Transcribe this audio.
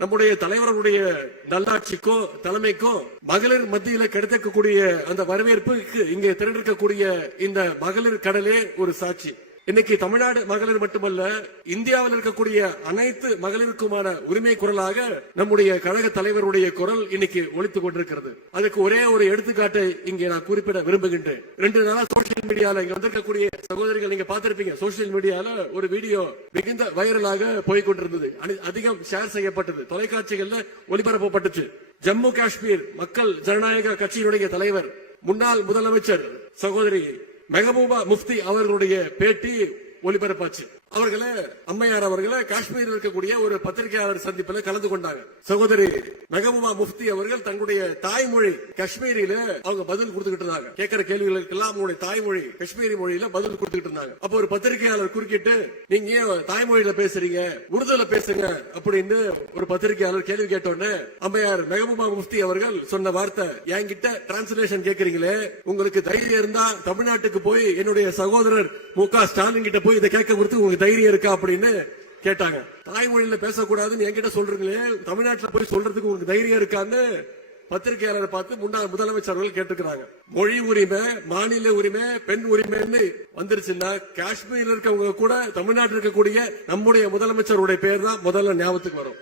நம்முடைய தலைவர்களுடைய நல்லாட்சிக்கோ தலைமைக்கோ மகளிர் மத்தியில கிடைக்கக்கூடிய அந்த வரவேற்புக்கு இங்கே திரண்டிருக்கக்கூடிய இந்த மகளிர் கடலே ஒரு சாட்சி. இன்னைக்கு தமிழ்நாடு மகளிர் மட்டுமல்ல, இந்தியாவில் இருக்கக்கூடிய அனைத்து மகளிருக்குமான உரிமை குரலாக நம்முடைய கழக தலைவருடைய குரல் இன்னைக்கு ஒலித்துக் கொண்டிருக்கிறது. அதுக்கு ஒரே ஒரு எடுத்துக்காட்டை இங்கே நான் குறிப்பிட விரும்புகின்றேன். 2 நாளா சோசியல் மீடியால இங்க வந்திருக்கக்கூடிய சகோதரிகள் நீங்க பார்த்திருப்பீங்க. சோசியல் மீடியால ஒரு வீடியோ மிகுந்த வைரலாக போய்கொண்டிருந்தது, அதிகம் ஷேர் செய்யப்பட்டது, தொலைக்காட்சிகள்ல ஒளிபரப்பப்பட்டுச்சு. ஜம்மு காஷ்மீர் மக்கள் ஜனநாயக கட்சியினுடைய தலைவர் முன்னாள் முதலமைச்சர் சகோதரி மெஹபூபா முஃப்தி அவர்களுடைய பேட்டி ஒளிபரப்பாச்சு. அவர்களே அம்மையார் அவர்களே காஷ்மீரில் இருக்கக்கூடிய ஒரு பத்திரிகையாளர் சந்திப்பில் கலந்து கொண்டாங்க. சகோதரி மெஹபூபா முஃப்தி அவர்கள் தங்களுடைய தாய்மொழி காஷ்மீரியில அவங்க பதில் கொடுத்துக்கிட்டு இருந்தாங்க. கேட்கிற கேள்விகளுக்கெல்லாம் அவங்களுடைய தாய்மொழி காஷ்மீரி மொழியில பதில் கொடுத்துக்கிட்டு இருந்தாங்க. அப்போ ஒரு பத்திரிகையாளர் குறுக்கிட்டு, நீங்க ஏன் தாய்மொழியில பேசுறீங்க, உருதுல பேசுங்க அப்படின்னு ஒரு பத்திரிகையாளர் கேள்வி கேட்டோன்னு அம்மையார் மெஹபூபா முஃப்தி அவர்கள் சொன்ன வார்த்தை, என்கிட்ட டிரான்ஸ்லேஷன் கேட்கறீங்களே, உங்களுக்கு தைரியம் இருந்தா தமிழ்நாட்டுக்கு போய் என்னுடைய சகோதரர் மு.க. ஸ்டாலின் கிட்ட போய் இதை கேட்க கொடுத்து உங்களுக்கு தைரியம் இருக்கா அப்படின்னு கேட்டாங்க. தாய்மொழியில பேசக்கூடாதுன்னு என்கிட்ட சொல்றீங்களே, தமிழ்நாட்டில் போய் சொல்றதுக்கு உங்களுக்கு தைரியம் இருக்கான்னு பத்திரிகையாளரை பார்த்து முன்னாள் முதலமைச்சர்கள் கேட்டுக்கிறாங்க. மொழி உரிமை, மாநில உரிமை, பெண் உரிமைன்னு வந்துருச்சுன்னா காஷ்மீர்ல இருக்கவங்க கூட தமிழ்நாட்டில் இருக்கக்கூடிய நம்முடைய முதலமைச்சருடைய பேர் தான் முதல்ல ஞாபகத்துக்கு வரும்.